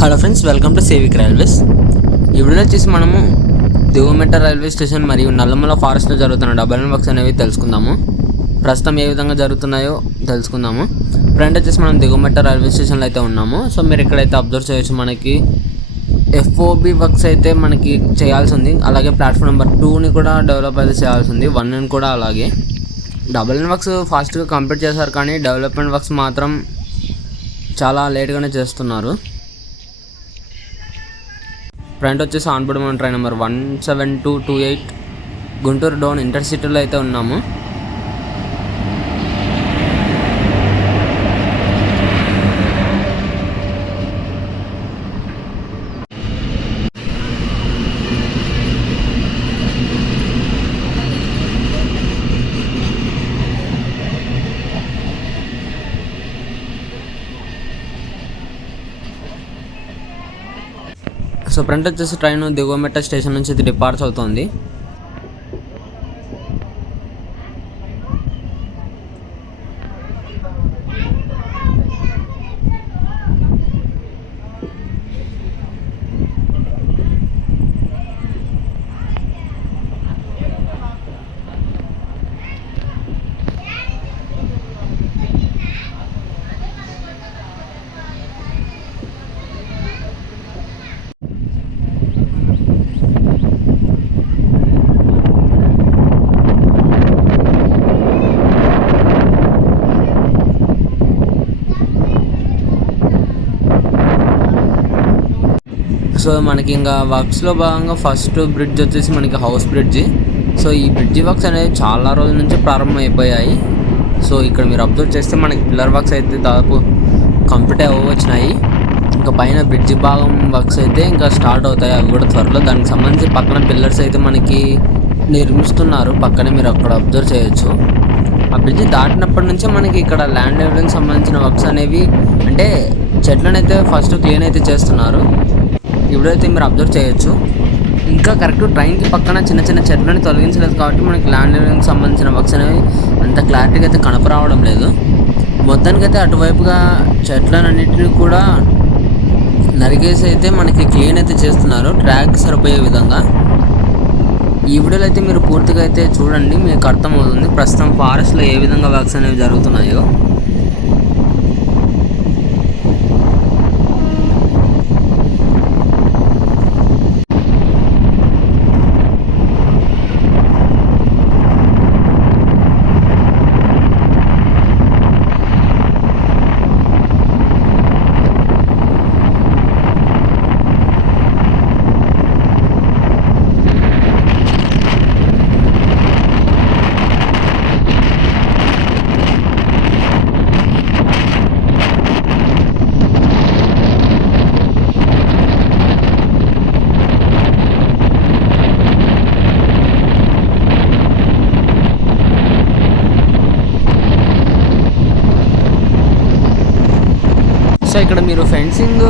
Hello friends, welcome to సేవిక్ railways. ఈ వీడియోలో వచ్చేసి మనము దిగుమెట్ట రైల్వే స్టేషన్ మరియు నల్లమల ఫారెస్ట్లో జరుగుతున్న డబల్ అండ్ వర్క్స్ అనేవి తెలుసుకుందాము. ప్రస్తుతం ఏ విధంగా జరుగుతున్నాయో తెలుసుకుందాము. ఫ్రెండ్ వచ్చేసి మనం దిగుమెట్ట రైల్వే స్టేషన్లో అయితే ఉన్నాము. సో మీరు ఎక్కడైతే అబ్జర్వ్ చేయొచ్చు, మనకి FOB వర్క్స్ అయితే మనకి చేయాల్సి ఉంది. అలాగే ప్లాట్ఫామ్ నెంబర్ 2ని కూడా డెవలప్ అయితే చేయాల్సి ఉంది, 1ని కూడా. అలాగే డబల్ అండ్ వర్క్స్ ఫాస్ట్గా కంప్లీట్ చేశారు, కానీ డెవలప్మెంట్ వర్క్స్ మాత్రం చాలా లేట్గానే చేస్తున్నారు. ఫ్రంట్ వచ్చేసి ఆన్బోర్డ్ మనం ట్రైన్ నెంబర్ 17228 గుంటూరు డౌన్ ఇంటర్సిటీలో అయితే ఉన్నాము. సో ఫ్రంట్ వచ్చేసి ట్రైన్ దిగువమెట్ట స్టేషన్ నుంచి ఇది డిపార్ట్స్ అవుతుంది. సో మనకి ఇంకా వర్క్స్లో భాగంగా ఫస్ట్ బ్రిడ్జ్ వచ్చేసి మనకి హౌస్ బ్రిడ్జి. సో ఈ బ్రిడ్జి వర్క్స్ అనేవి చాలా రోజుల నుంచి ప్రారంభం అయిపోయాయి. సో ఇక్కడ మీరు అబ్జర్వ్ చేస్తే మనకి పిల్లర్ వర్క్స్ అయితే దాదాపు కంప్లీట్ అవ్వచ్చినాయి. ఇంకా పైన బ్రిడ్జి భాగం వర్క్స్ అయితే ఇంకా స్టార్ట్ అవుతాయి, అవి కూడా త్వరలో. దానికి సంబంధించి పక్కన పిల్లర్స్ అయితే మనకి నిర్మిస్తున్నారు, పక్కనే మీరు అక్కడ అబ్జర్వ్ చేయొచ్చు. ఆ బ్రిడ్జి దాటినప్పటి నుంచే మనకి ఇక్కడ ల్యాండ్ లెవెలింగ్ సంబంధించిన వర్క్స్ అనేవి, అంటే చెట్లను అయితే ఫస్ట్ క్లీన్ అయితే చేస్తున్నారు. ఇప్పుడైతే మీరు అబ్జర్వ్ చేయొచ్చు, ఇంకా కరెక్ట్ ట్రైన్కి పక్కన చిన్న చిన్న చెట్లని తొలగించలేదు, కాబట్టి మనకి ల్యాండ్ లెవెలింగ్కి సంబంధించిన వర్క్స్ అనేవి అంత క్లారిటీగా అయితే కనపరావడం లేదు. మొత్తానికైతే అటువైపుగా చెట్లన్నింటినీ కూడా నరికేసి అయితే మనకి క్లీన్ అయితే చేస్తున్నారు, ట్రాక్ సరిపోయే విధంగా. ఈ వీడియోలో అయితే మీరు పూర్తిగా అయితే చూడండి, మీకు అర్థమవుతుంది ప్రస్తుతం ఫారెస్ట్లో ఏ విధంగా వర్క్స్ అనేవి జరుగుతున్నాయో. సో ఇక్కడ మీరు ఫెన్సింగ్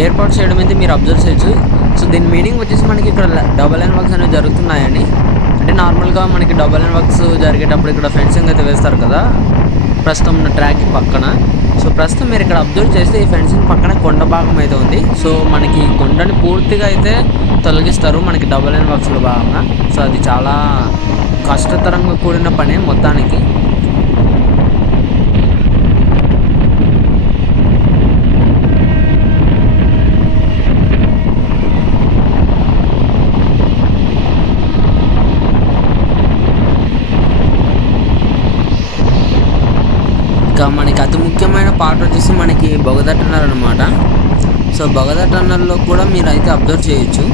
ఏర్పాటు చేయడం అయితే మీరు అబ్జర్వ్ చేయొచ్చు. సో దీని మీనింగ్ వచ్చేసి మనకి ఇక్కడ డబల్ అండ్ వర్క్స్ అనేవి జరుగుతున్నాయని. అంటే నార్మల్గా మనకి డబల్ అండ్ వర్క్స్ జరిగేటప్పుడు ఇక్కడ ఫెన్సింగ్ అయితే వేస్తారు కదా, ప్రస్తుతం ఉన్న ట్రాక్కి పక్కన. సో ప్రస్తుతం మీరు ఇక్కడ అబ్జర్వ్ చేస్తే ఈ ఫెన్సింగ్ పక్కన కొండ భాగం అయితే ఉంది. సో మనకి కొండని పూర్తిగా అయితే తొలగిస్తారు మనకి డబల్ అండ్ వర్క్స్లో భాగంగా. సో అది చాలా కష్టతరంగా కూడిన పనే మొత్తానికి. ఇంకా మనకి అతి ముఖ్యమైన పార్ట్ వచ్చేసి మనకి బొగదా టన్నల్ అనమాట. సో బొగదా టన్నల్లో కూడా మీరు అయితే అబ్జర్వ్ చేయొచ్చు,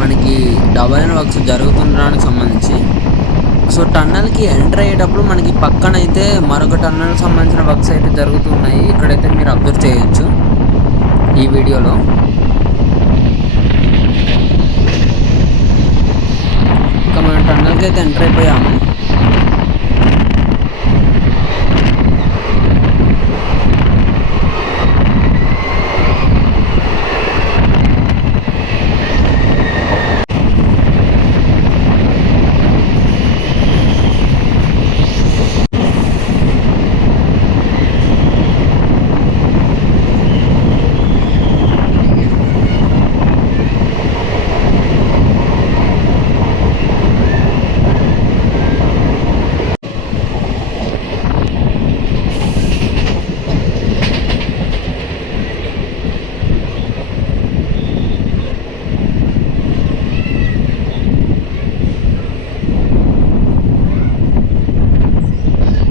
మనకి డబల్ అండ్ వర్క్స్ జరుగుతుండడానికి సంబంధించి. సో టన్నల్కి ఎంటర్ అయ్యేటప్పుడు మనకి పక్కన అయితే మరొక టన్నల్కి సంబంధించిన వర్క్స్ అయితే జరుగుతున్నాయి, ఇక్కడైతే మీరు అబ్జర్వ్ చేయొచ్చు ఈ వీడియోలో. ఇంకా మనం టన్నల్కి అయితే ఎంటర్ అయిపోయాము.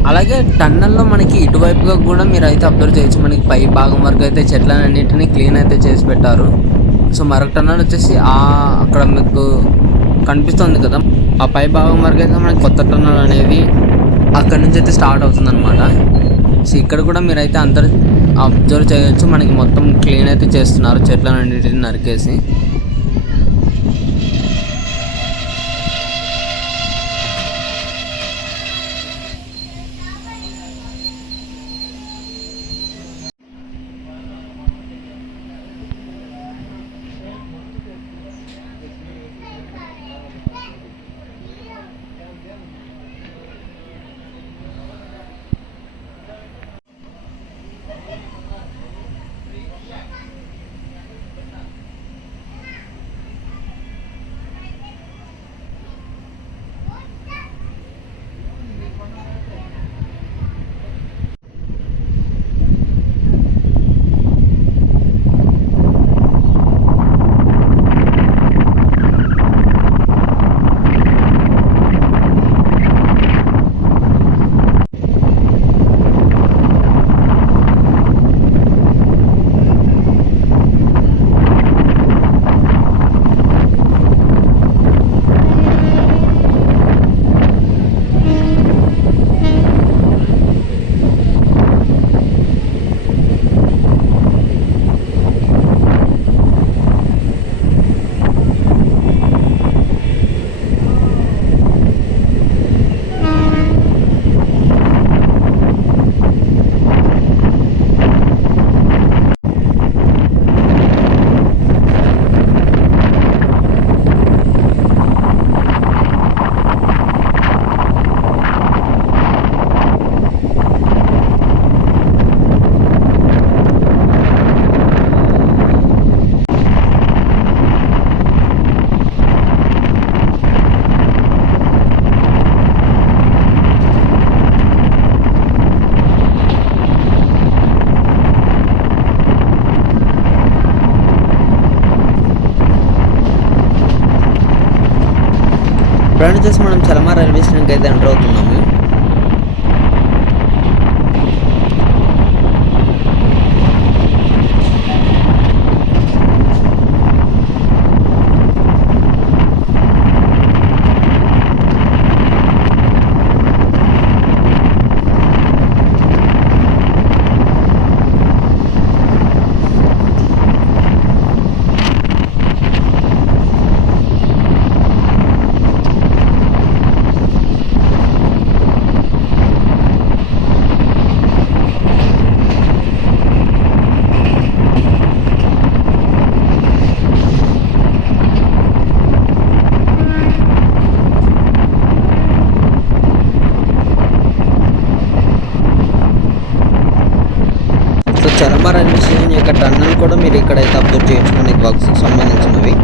అలాగే టన్నెల్లో మనకి ఇటువైపుగా కూడా మీరు అయితే అబ్జర్వ్ చేయొచ్చు, మనకి పై భాగం వరకు అయితే చెట్లన్నింటినీ క్లీన్ అయితే చేసి పెట్టారు. సో మరొక టన్నెల్ వచ్చేసి అక్కడ మీకు కనిపిస్తుంది కదా, ఆ పై భాగం వరకు అయితే మనకి కొత్త టన్నెల్ అనేది అక్కడ నుంచి అయితే స్టార్ట్ అవుతుంది అనమాట. సో ఇక్కడ కూడా మీరైతే అందరు అబ్జర్వ్ చేయొచ్చు, మనకి మొత్తం క్లీన్ అయితే చేస్తున్నారు చెట్లన్నింటిని నరికేసి. ఇప్పుడు వచ్చేసి మనం చలమా రైల్వే స్టేషన్కి అయితే ఎంటర్ అవుతున్నాము. చలమా రైల్వే స్టేషన్ యొక్క టన్నల్ కూడా మీరు ఇక్కడైతే అబ్జర్వ్ చేయొచ్చు, మనకి వర్క్స్కి సంబంధించినవి.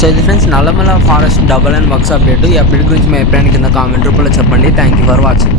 సో ఇది ఫ్రెండ్స్ Nallamala forest double and works update. ఈ అప్డేట్ గురించి మీ అభిప్రాయాన్ని కింద కామెంట్ రూపంలో చెప్పండి. Thank you for watching.